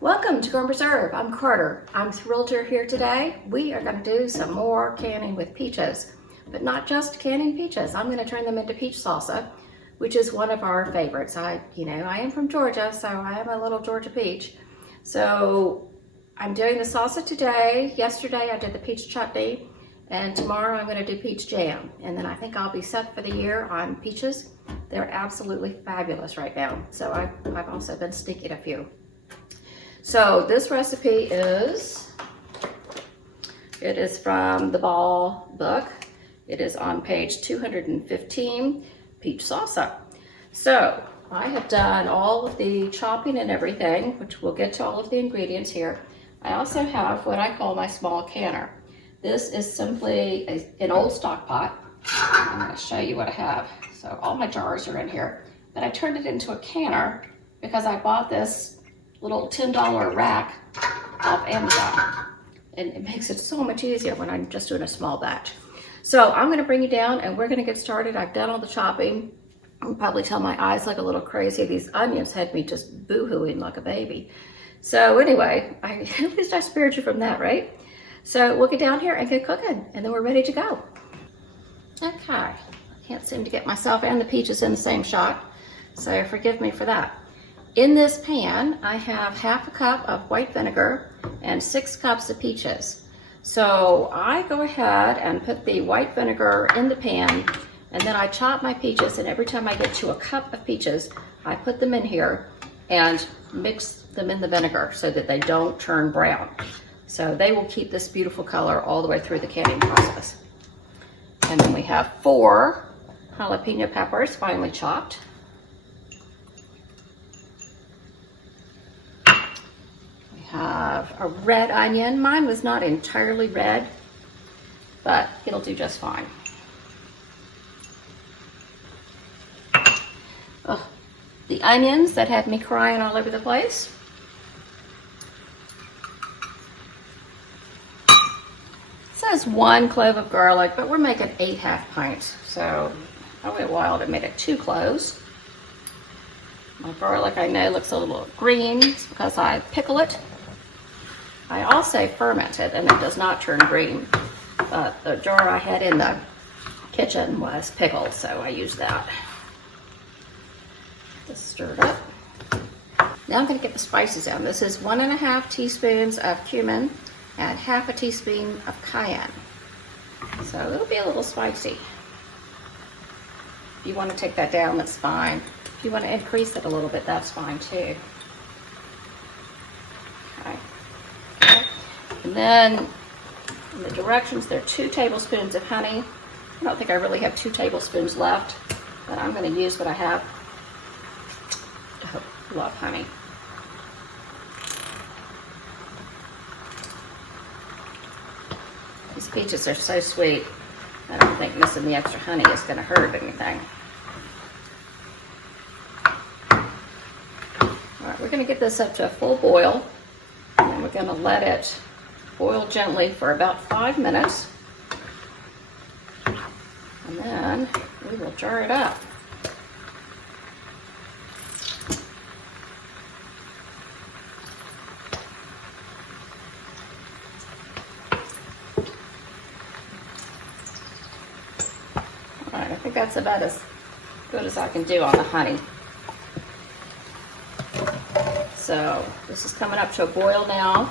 Welcome to Grow and Preserve. I'm Carter. I'm thrilled you're here today. We are going to do some more canning with peaches, but not just canning peaches. I'm going to turn them into peach salsa, which is one of our favorites. I am from Georgia, so I am a little Georgia peach. So I'm doing the salsa today. Yesterday I did the peach chutney, and tomorrow I'm going to do peach jam. And then I think I'll be set for the year on peaches. They're absolutely fabulous right now. So I've also been sneaking a few. So this recipe is from the Ball book. It is on page 215, peach salsa. So I have done all of the chopping and everything, which we'll get to all of the ingredients here. I also have what I call my small canner. This is simply an old stock pot. I'm going to show you what I have. So all my jars are in here, but I turned it into a canner because I bought this little $10 rack off Amazon, and it makes it so much easier when I'm just doing a small batch. So I'm going to bring you down and we're going to get started. I've done all the chopping. You'll probably tell my eyes look a little crazy. These onions had me just boo-hooing like a baby. So anyway, at least I spared you from that, right? So we'll get down here and get cooking, and then we're ready to go. Okay, I can't seem to get myself and the peaches in the same shot, so forgive me for that. In this pan, I have half a cup of white vinegar and 6 cups of peaches. So I go ahead and put the white vinegar in the pan, and then I chop my peaches, and every time I get to a cup of peaches, I put them in here and mix them in the vinegar so that they don't turn brown. So they will keep this beautiful color all the way through the canning process. And then we have 4 jalapeno peppers finely chopped. We have a red onion. Mine was not entirely red, but it'll do just fine. Oh, the onions that had me crying all over the place. It says 1 clove of garlic, but we're making 8 half pints, so I went wild and made it 2 cloves. My garlic, I know, looks a little green. It's because I pickle it. I also ferment it, and it does not turn green. But the jar I had in the kitchen was pickled, so I used that. Just stir it up. Now I'm going to get the spices in. This is 1½ teaspoons of cumin and half a teaspoon of cayenne. So it'll be a little spicy. If you want to take that down, that's fine. If you want to increase it a little bit, that's fine too. Okay. And then in the directions, there are 2 tablespoons of honey. I don't think I really have 2 tablespoons left, but I'm going to use what I have. I love honey. These peaches are so sweet. I don't think missing the extra honey is going to hurt anything. All right, we're going to get this up to a full boil, and we're going to let it boil gently for about 5 minutes, and then we will jar it up. I think that's about as good as I can do on the honey. So this is coming up to a boil now.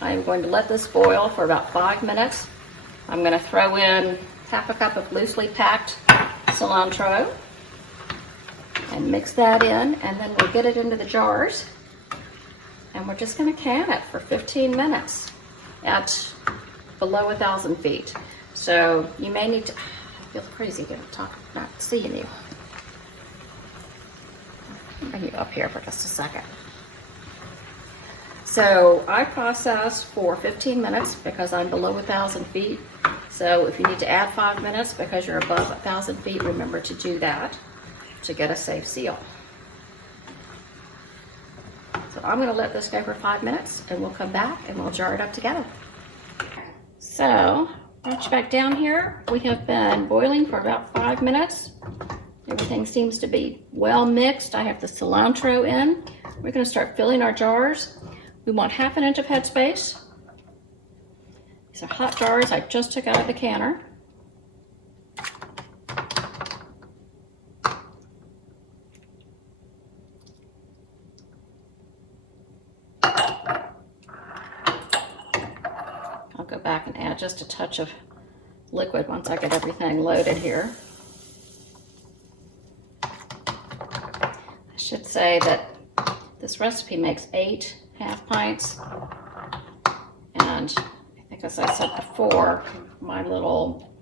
I'm going to let this boil for about 5 minutes. I'm going to throw in half a cup of loosely packed cilantro and mix that in, and then we'll get it into the jars, and we're just going to can it for 15 minutes at below 1,000 feet. So you may need to, I feel crazy not seeing you. I'll bring you up here for just a second. So I processed for 15 minutes because I'm below 1,000 feet. So if you need to add 5 minutes because you're above 1,000 feet, remember to do that to get a safe seal. So I'm going to let this go for 5 minutes, and we'll come back and we'll jar it up together. So Watch back down here. We have been boiling for about 5 minutes. Everything seems to be well mixed. I have the cilantro in. We're going to start filling our jars. We want 1/2 inch of headspace. These are hot jars I just took out of the canner. I'll go back and add just a touch of liquid once I get everything loaded here. I should say that this recipe makes 8 half pints, and I think, as I said before, my little,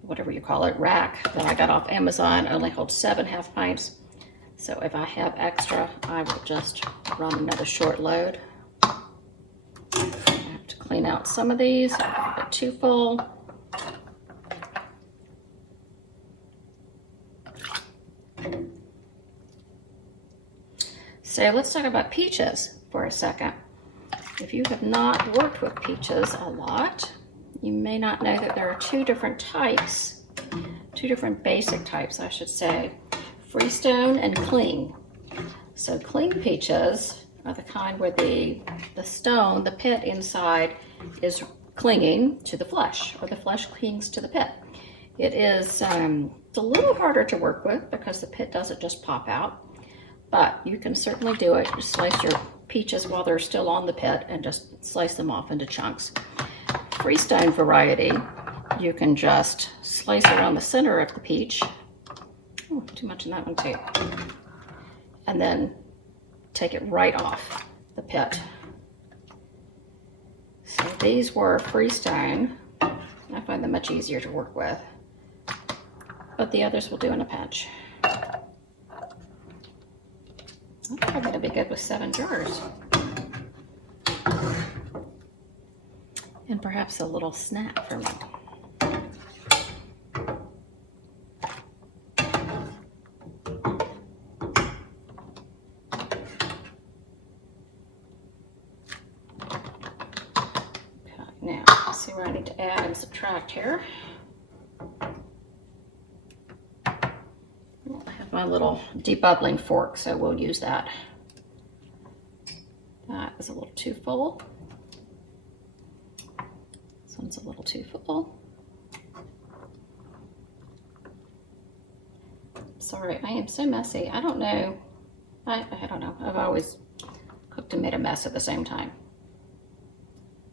whatever you call it, rack that I got off Amazon only holds 7 half pints. So if I have extra, I will just run another short load. I have to clean out some of these, a little bit too full. So let's talk about peaches for a second. If you have not worked with peaches a lot, you may not know that there are 2 different types, 2 different basic types, I should say, freestone and cling. So cling peaches are the kind where the stone, the pit inside, is clinging to the flesh, or the flesh clings to the pit. It is it's a little harder to work with because the pit doesn't just pop out. But you can certainly do it. Just slice your peaches while they're still on the pit and just slice them off into chunks. Freestone variety, you can just slice around the center of the peach. Oh, too much in that one too. And then take it right off the pit. So these were freestone. I find them much easier to work with. But the others will do in a pinch. I'm probably going to be good with 7 jars. And perhaps a little snack for me. Okay, now, let's see where I need to add and subtract here. My little debubbling fork, so we'll use that. That is a little too full. This one's a little too full. Sorry, I am so messy. I don't know. I don't know. I've always cooked and made a mess at the same time.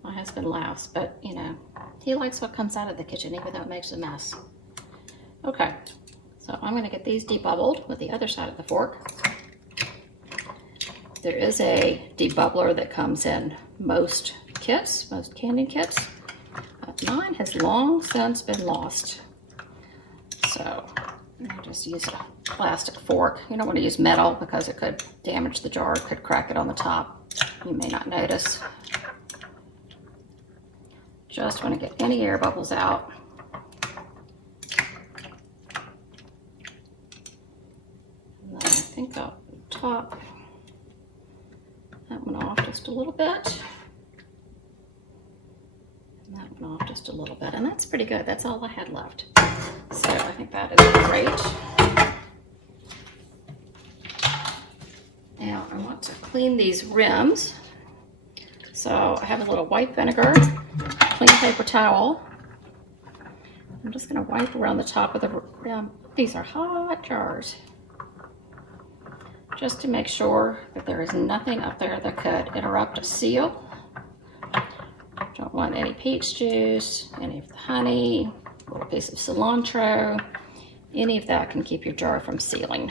My husband laughs, but you know, he likes what comes out of the kitchen, even though it makes a mess. Okay. So I'm going to get these debubbled with the other side of the fork. There is a debubbler that comes in most kits, most canning kits. Mine has long since been lost. So I'll just use a plastic fork. You don't want to use metal because it could damage the jar, it could crack it on the top. You may not notice. Just want to get any air bubbles out. I think I'll top that one off just a little bit, and that one off just a little bit, and that's pretty good. That's all I had left, so I think that is great. Now I want to clean these rims, so I have a little white vinegar, clean paper towel. I'm just going to wipe around the top of the rim. These are hot jars. Just to make sure that there is nothing up there that could interrupt a seal. Don't want any peach juice, any of the honey, a little piece of cilantro. Any of that can keep your jar from sealing.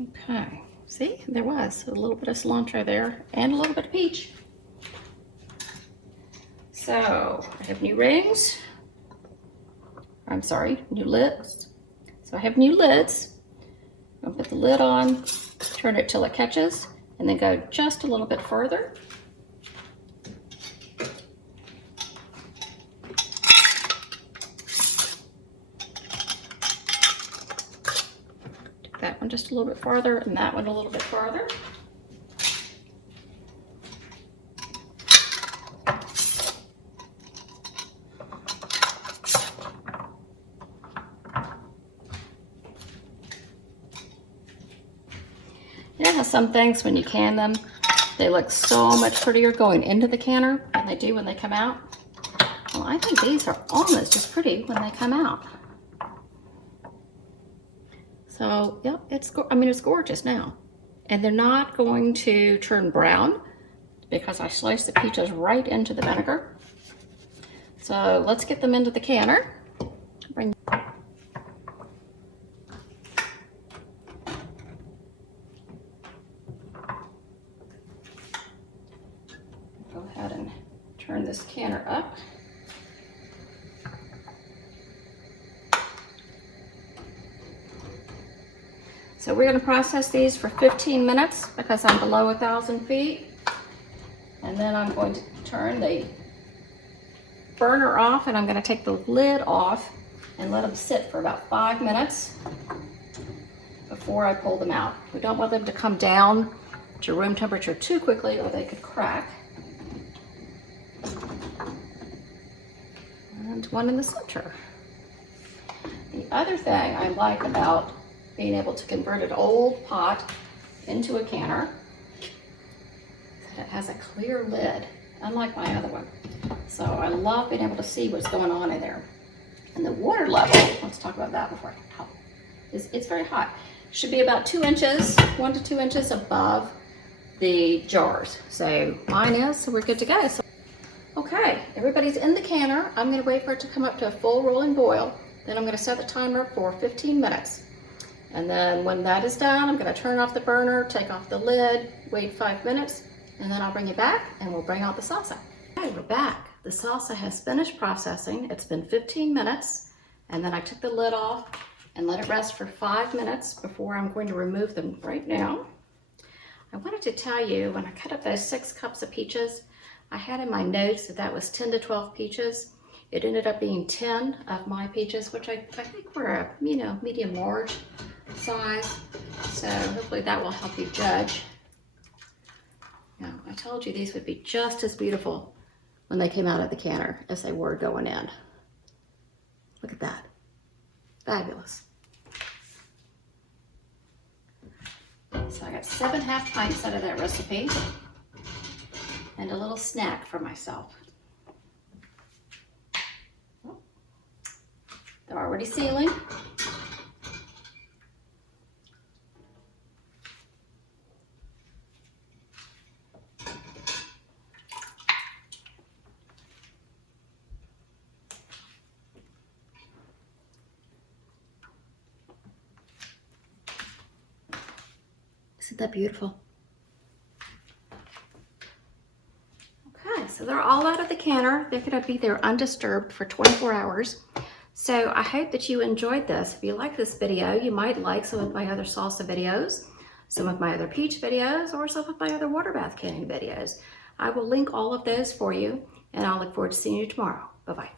Okay, see, there was a little bit of cilantro there and a little bit of peach. So I have new rings. I'm sorry, new lids. So I have new lids. I'll put the lid on, turn it till it catches, and then go just a little bit further. Take that one just a little bit farther, and that one a little bit farther. You know how some things, when you can them, they look so much prettier going into the canner than they do when they come out? Well, I think these are almost as pretty when they come out. So, yep, it's gorgeous now. And they're not going to turn brown because I sliced the peaches right into the vinegar. So let's get them into the canner. Go ahead and turn this canner up. So we're going to process these for 15 minutes because I'm below 1,000 feet. And then I'm going to turn the burner off and I'm going to take the lid off and let them sit for about 5 minutes before I pull them out. We don't want them to come down to room temperature too quickly or they could crack. And one in the center. The other thing I like about being able to convert an old pot into a canner is that it has a clear lid, unlike my other one. So I love being able to see what's going on in there. And the water level, let's talk about that before I help. It's very hot. Should be about 2 inches, 1 to 2 inches above the jars. So mine is, so we're good to go. So, okay, everybody's in the canner. I'm gonna wait for it to come up to a full rolling boil. Then I'm gonna set the timer for 15 minutes. And then when that is done, I'm gonna turn off the burner, take off the lid, wait 5 minutes, and then I'll bring it back and we'll bring out the salsa. Okay, we're back. The salsa has finished processing. It's been 15 minutes, and then I took the lid off and let it rest for 5 minutes before I'm going to remove them right now. I wanted to tell you, when I cut up those 6 cups of peaches, I had in my notes that that was 10 to 12 peaches. It ended up being 10 of my peaches, which I think were a medium large size. So hopefully that will help you judge. Now, I told you these would be just as beautiful when they came out of the canner as they were going in. Look at that. Fabulous. So I got 7 half pints out of that recipe and a little snack for myself. They're already sealing. Isn't that beautiful? Okay, so they're all out of the canner. They're gonna be there undisturbed for 24 hours. So I hope that you enjoyed this. If you like this video, you might like some of my other salsa videos, some of my other peach videos, or some of my other water bath canning videos. I will link all of those for you, and I'll look forward to seeing you tomorrow. Bye-bye.